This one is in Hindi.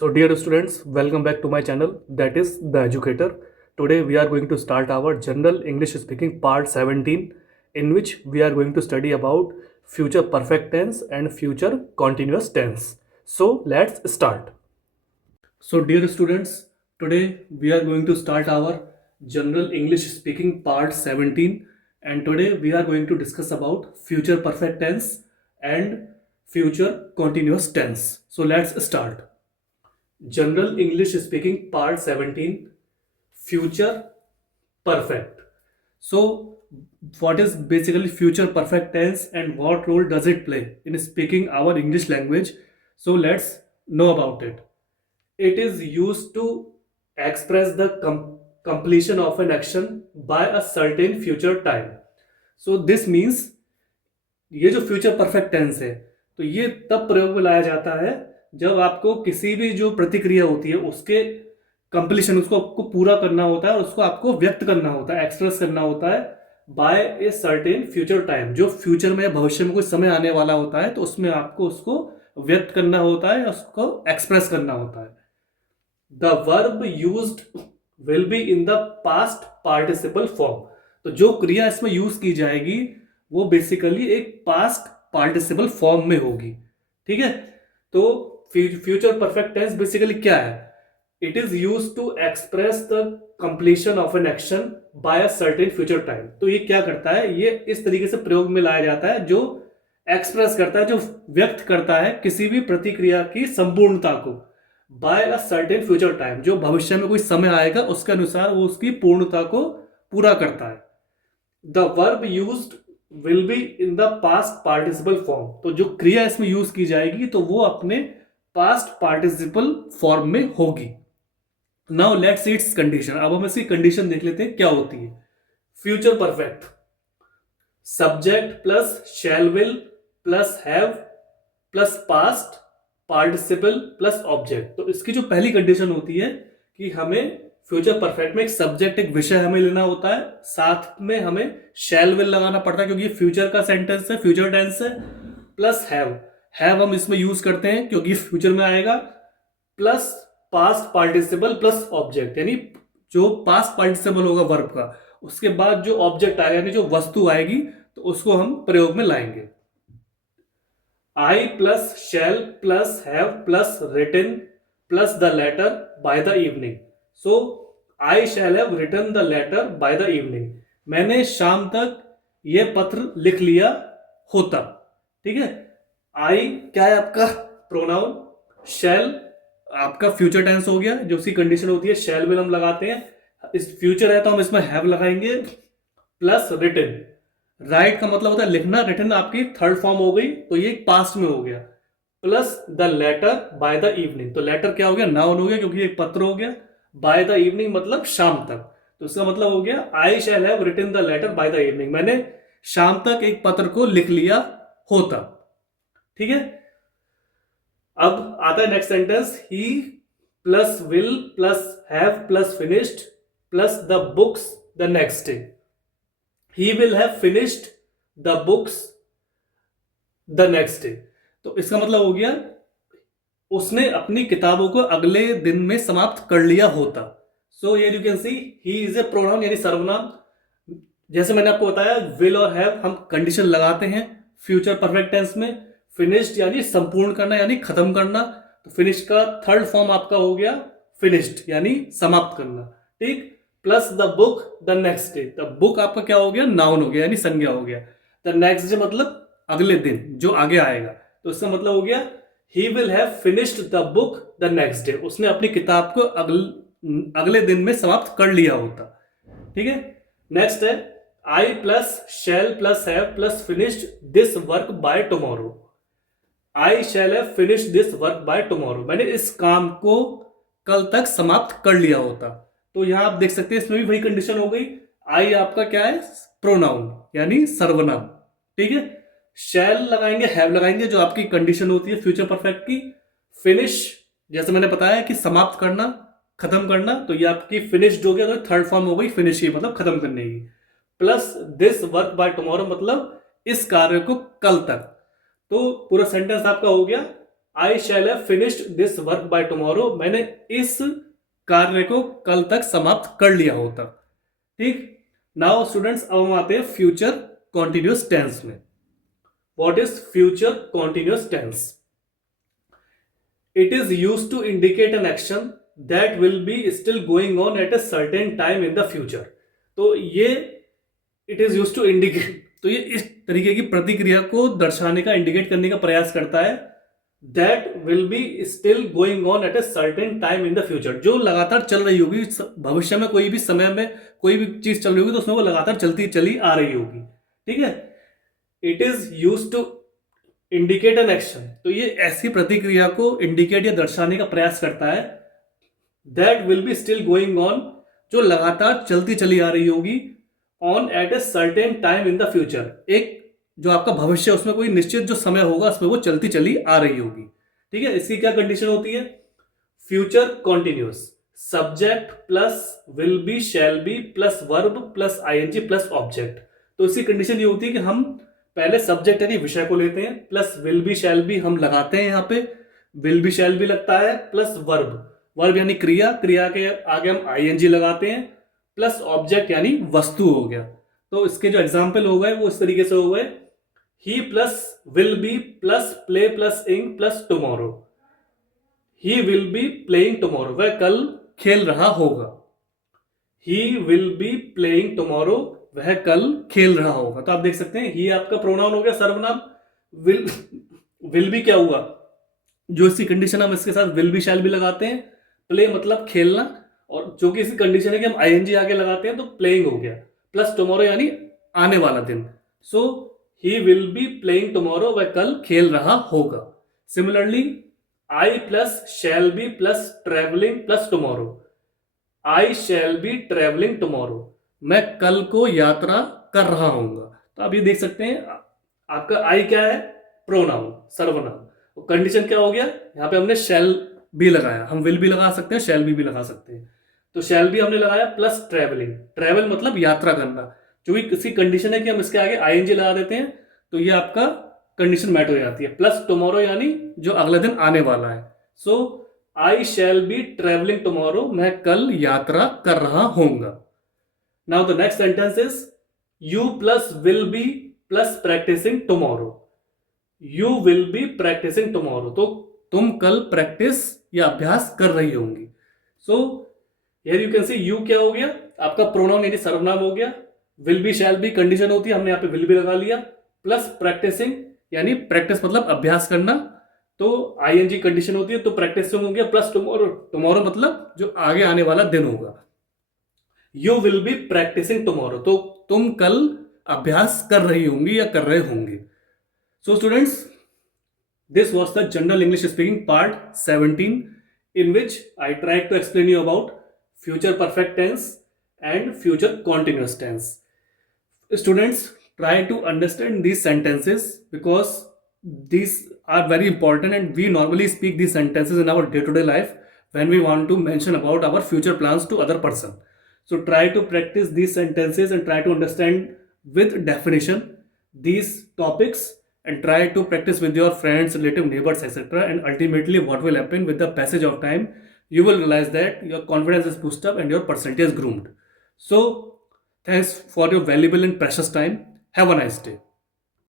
So, dear students, welcome back to my channel, that is The Educator. Today, we are going to start our General English Speaking Part 17, in which we are going to study about future perfect tense and future continuous tense. So, let's start. So, dear students, today we are going to start our General English Speaking Part 17, and today we are going to discuss about future perfect tense and future continuous tense. So, let's start. General English Speaking Part 17, Future Perfect. So, what is basically future perfect tense and what role does it play in speaking our English language? So, let's know about it. It is used to express the completion of an action by a certain future time. So, this means ये जो फ्यूचर परफेक्ट टेंस है तो ये तब प्रयोग में लाया जाता है जब आपको किसी भी जो प्रतिक्रिया होती है उसके कंप्लीशन उसको आपको पूरा करना होता है और उसको आपको व्यक्त करना होता है, एक्सप्रेस करना होता है by a certain future time. जो फ्यूचर में या भविष्य में कोई समय आने वाला होता है तो उसमें आपको उसको व्यक्त करना होता है, उसको एक्सप्रेस करना होता है। The verb used will be in the past participle form. तो जो क्रिया इसमें यूज की जाएगी वो बेसिकली एक पास्ट पार्टिसिपल फॉर्म में होगी। ठीक है, तो फ्यूचर परफेक्ट टेंस बेसिकली क्या है? It is use to express the completion of an action by a certain future time. तो ये क्या करता है, ये इस तरीके से प्रयोग में लाया जाता है जो एक्सप्रेस करता है, जो व्यक्त करता है किसी भी प्रतिक्रिया की संपूर्णता को by a certain future time. जो भविष्य में कोई समय आएगा उसके अनुसार वो उसकी पूर्णता को पूरा करता है। The verb used will be in the past participle form. तो जो क्रिया इसमें यूज की जाएगी तो वो अपने पास्ट पार्टिसिपल फॉर्म में होगी। Now let's see it's condition. अब हम इसकी कंडीशन देख लेते हैं क्या होती है। Future perfect, subject plus shell will plus have plus past participle plus object. तो इसकी जो पहली कंडीशन होती है कि हमें फ्यूचर परफेक्ट में एक सब्जेक्ट, एक विषय हमें लेना होता है, साथ में हमें शैल विल लगाना पड़ता है क्योंकि ये फ्यूचर का सेंटेंस है, फ्यूचर टेंस है, प्लस हैव हम इसमें यूज करते हैं क्योंकि फ्यूचर में आएगा, plus past participle plus object. यानी जो पास्ट पार्टिसिपल होगा वर्ब का उसके बाद जो ऑब्जेक्ट आएगा यानी जो वस्तु आएगी तो उसको हम प्रयोग में लाएंगे। I plus shall plus have plus written plus the letter by the evening. So I shall have written the letter by the evening. मैंने शाम तक यह पत्र लिख लिया होता। ठीक है, आई क्या है आपका प्रोनाउन, शैल आपका फ्यूचर टेंस हो गया, जो उसकी कंडीशन होती है शैल विल हम लगाते हैं। इस फ्यूचर है तो हम इसमें हैव लगाएंगे, प्लस रिटन। राइट का मतलब होता है लिखना, रिटन आपकी थर्ड फॉर्म हो गई तो ये पास्ट में हो गया, plus the letter by the evening. तो लेटर क्या हो गया, नाउन हो गया क्योंकि एक पत्र हो गया, बाय द इवनिंग मतलब शाम तक। तो इसका मतलब हो गया I shall have written the letter by the evening. मैंने शाम तक एक पत्र को लिख लिया होता। ठीक है, अब आता है next sentence. He plus will plus have plus finished plus the books the next day. He will have finished the books the next day. तो इसका मतलब हो गया उसने अपनी किताबों को अगले दिन में समाप्त कर लिया होता। सो here you can C he is a pronoun यानी सर्वनाम। जैसे मैंने आपको बताया विल और हैव हम कंडीशन लगाते हैं फ्यूचर परफेक्ट टेंस में। फिनिश्ड यानी संपूर्ण करना यानी खत्म करना, तो फिनिश का थर्ड फॉर्म आपका हो गया फिनिश्ड यानी समाप्त करना। ठीक, plus the book the next day. The book आपका क्या हो गया, नाउन हो गया यानी संज्ञा हो गया। द नेक्स्ट डे मतलब अगले दिन जो आगे आएगा, तो इसका मतलब हो गया he will have finished the book the next day. उसने अपनी किताब को अगले दिन में समाप्त कर लिया होता। ठीक है, नेक्स्ट है I plus shall plus have plus finished this work by tomorrow. I shall have finished this work by tomorrow. मैंने इस काम को कल तक समाप्त कर लिया होता। तो यहां आप देख सकते हैं इसमें भी वही कंडीशन हो गई। आई आपका क्या है, प्रोनाउन यानी सर्वनाम। ठीक है, शैल लगाएंगे हैव लगाएंगे जो आपकी कंडीशन होती है फ्यूचर परफेक्ट की। फिनिश जैसे मैंने बताया कि समाप्त करना, खत्म करना, तो ये आपकी फिनिश्ड हो गया तो थर्ड फॉर्म हो गई फिनिश की मतलब खत्म करने की। Plus this work by tomorrow मतलब इस कार्य को कल तक। तो पूरा सेंटेंस आपका हो गया I shall have finished this work by tomorrow, मैंने इस कार्य को कल तक समाप्त कर लिया होता। ठीक, नाउ स्टूडेंट्स अब हम आते हैं फ्यूचर कॉन्टिन्यूस टेंस में। What is future continuous tense? It is used to indicate an action that will be still going on at a certain time in the future. तो ये it is used to indicate, तो ये इस तरीके की प्रतिक्रिया को दर्शाने का, इंडिकेट करने का प्रयास करता है, that will be still going on at a certain time in the future, जो लगातार चल रही होगी भविष्य में, कोई भी समय में कोई भी चीज चल रही होगी तो उसमें वो लगातार चलती चली आ रही होगी। ठीक है, it is use to indicate an action, तो ये ऐसी प्रतिक्रिया को इंडिकेट या दर्शाने का प्रयास करता है, that will be still going on, जो लगातार चलती चली आ रही होगी, on at a certain time in the future, एक जो आपका भविष्य उसमें कोई निश्चित जो समय होगा उसमें वो चलती चली आ रही होगी। ठीक है, इसकी क्या कंडीशन होती है? Future continuous, subject plus will be shall be plus verb plus ING plus object. तो इसकी कंडीशन ये होती है कि हम पहले सब्जेक्ट यानी विषय को लेते हैं, plus will be shall B हम लगाते हैं, यहाँ पे विल बी शैल बी लगता है, प्लस वर्ब यानी क्रिया के आगे हम आईएनजी लगाते हैं, प्लस ऑब्जेक्ट यानी वस्तु हो गया। तो इसके जो एग्जाम्पल हो गए वो इस तरीके से हो गए, he plus will be plus play plus ing plus tomorrow, he will be playing tomorrow, वह कल खेल रहा होगा। He will be playing tomorrow, वह कल खेल रहा होगा। तो आप देख सकते हैं ही आपका प्रोनाउन हो गया, सर्वनाम। विल बी क्या हुआ, जो इसकी कंडीशन हम इसके साथ विल बी शैल भी लगाते हैं, प्ले मतलब खेलना, और जो कि इसकी कंडीशन है कि हम आईएनजी आगे लगाते हैं तो प्लेइंग हो गया, प्लस टुमारो यानी आने वाला दिन। So he will be playing tomorrow, वह कल खेल रहा होगा। Similarly I plus shall be plus travelling plus tomorrow, I shall be travelling tomorrow, मैं कल को यात्रा कर रहा हूंगा। तो आप ये देख सकते हैं आपका आई क्या है, प्रोनाउन, सर्वनाम। कंडीशन क्या हो गया, यहाँ पे हमने शैल भी लगाया, हम विल भी लगा सकते हैं, शैल भी लगा सकते हैं। तो शैल भी हमने लगाया प्लस ट्रेवलिंग, ट्रेवल मतलब यात्रा करना, क्योंकि किसी कंडीशन है कि हम इसके आगे आईएनजी लगा देते हैं तो ये आपका कंडीशन मैट हो जाती है, प्लस टुमारो यानी जो अगले दिन आने वाला है। So I shall be travelling tomorrow, मैं कल यात्रा कर रहा होऊंगा। Now the next sentence is you plus will be plus practising tomorrow, you will be practising tomorrow, तो तुम कल प्रैक्टिस या अभ्यास कर रही होंगी। So here you can see you क्या हो गया, आपका प्रोनाउन यानी सर्वनाम हो गया, will be shall be condition होती है, हमने यहाँ पे विल बी लगा लिया, प्लस प्रैक्टिसिंग यानी प्रैक्टिस मतलब अभ्यास करना, तो आईएनजी कंडीशन होती है तो प्रैक्टिसिंग हो गया, प्लस टुमारो मतलब जो आगे आने वाला दिन होगा। You will be practising tomorrow, तो तुम कल अभ्यास कर रही होंगी या कर रहे होंगे। So students, this was the general English speaking part 17, in which I tried to explain you about future perfect tense and future continuous tense. Students, try to understand these sentences because these are very important and we normally speak these sentences in our day-to-day life when we want to mention about our future plans to other person. So try to practice these sentences and try to understand with definition these topics, and try to practice with your friends, relative, neighbors, etc. And ultimately what will happen with the passage of time, you will realize that your confidence is boosted up and your percentage groomed. So thanks for your valuable and precious time. Have a nice day.